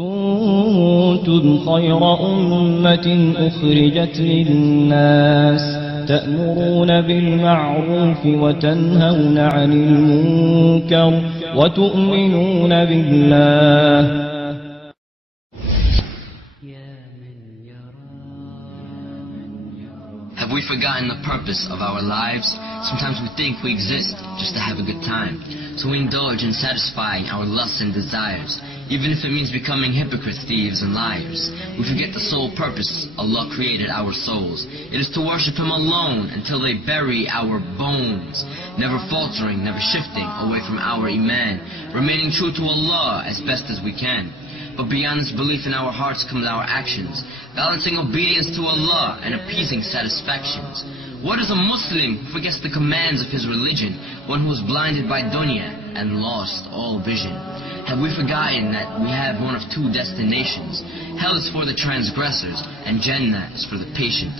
كنتم خير أمة أخرجت للناس تأمرون بالمعروف وتنهون عن المنكر وتؤمنون بالله. Have we forgotten the purpose of our lives? Sometimes we think we exist just to have a good time. So we indulge in satisfying our lusts and desires, even if it means becoming hypocrites, thieves, and liars. We forget the sole purpose Allah created our souls. It is to worship Him alone until they bury our bones, never faltering, never shifting away from our iman, remaining true to Allah as best as we can. But beyond this belief in our hearts comes our actions, balancing obedience to Allah and appeasing satisfactions. What is a Muslim who forgets the commands of his religion, one who is blinded by dunya and lost all vision? Have we forgotten that we have one of two destinations? Hell is for the transgressors, and Jannah is for the patient.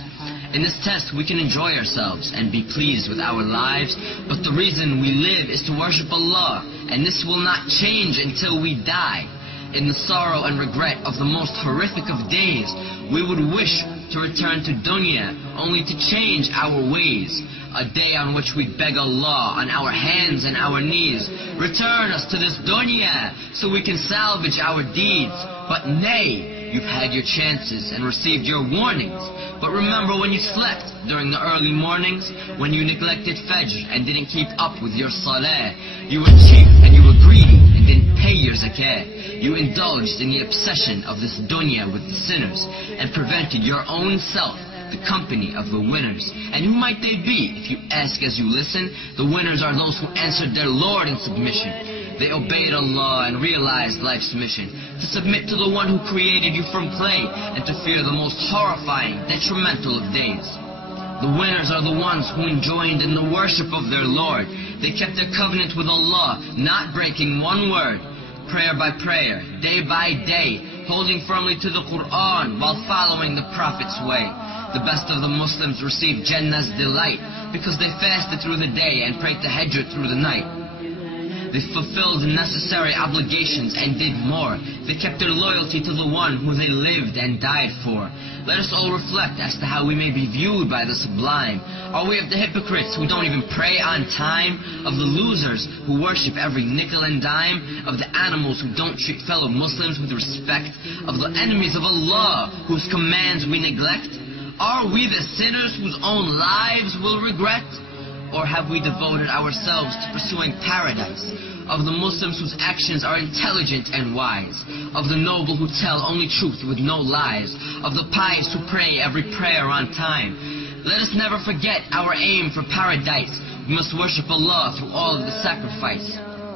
In this test we can enjoy ourselves and be pleased with our lives, but the reason we live is to worship Allah, and this will not change until we die. In the sorrow and regret of the most horrific of days, we would wish to return to dunya only to change our ways. A day on which we beg Allah on our hands and our knees, return us to this dunya so we can salvage our deeds. But nay, you've had your chances and received your warnings. But remember when you slept during the early mornings, when you neglected Fajr and didn't keep up with your salah. You were cheap and you were greedy and didn't pay your zakah. You indulged in the obsession of this dunya with the sinners and prevented your own self the company of the winners. And who might they be? If you ask as you listen, the winners are those who answered their Lord in submission. They obeyed Allah and realized life's mission, to submit to the one who created you from clay and to fear the most horrifying, detrimental of days. The winners are the ones who enjoined in the worship of their Lord. They kept their covenant with Allah, not breaking one word, prayer by prayer, day by day, holding firmly to the Quran while following the Prophet's way. The best of the Muslims received Jannah's delight because they fasted through the day and prayed tahajjud through the night. They fulfilled the necessary obligations and did more. They kept their loyalty to the one who they lived and died for. Let us all reflect as to how we may be viewed by the sublime. Are we of the hypocrites who don't even pray on time? Of the losers who worship every nickel and dime? Of the animals who don't treat fellow Muslims with respect? Of the enemies of Allah whose commands we neglect? Are we the sinners whose own lives will regret? Or have we devoted ourselves to pursuing paradise? Of the Muslims whose actions are intelligent and wise? Of the noble who tell only truth with no lies? Of the pious who pray every prayer on time? Let us never forget our aim for paradise. We must worship Allah through all of the sacrifice.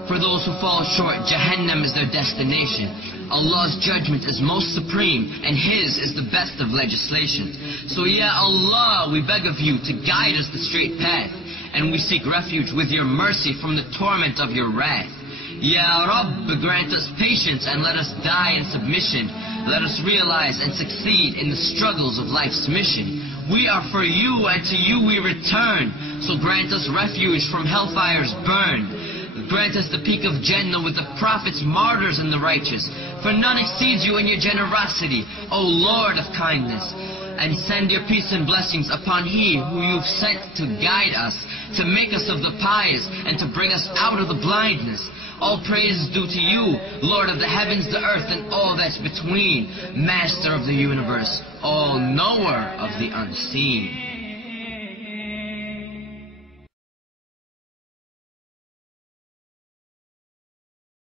For those who fall short, Jahannam is their destination. Allah's judgment is most supreme, and His is the best of legislation. So Ya Allah, we beg of you to guide us the straight path, and we seek refuge with your mercy from the torment of your wrath. Ya Rabb, grant us patience and let us die in submission. Let us realize and succeed in the struggles of life's mission. We are for you and to you we return, so grant us refuge from hellfire's burn. Grant us the peak of Jannah with the prophets, martyrs, and the righteous. For none exceeds you in your generosity, O Lord of kindness. And send your peace and blessings upon He who you've sent to guide us, to make us of the pious, and to bring us out of the blindness. All praise is due to you, Lord of the heavens, the earth, and all that's between, Master of the universe, all knower of the unseen.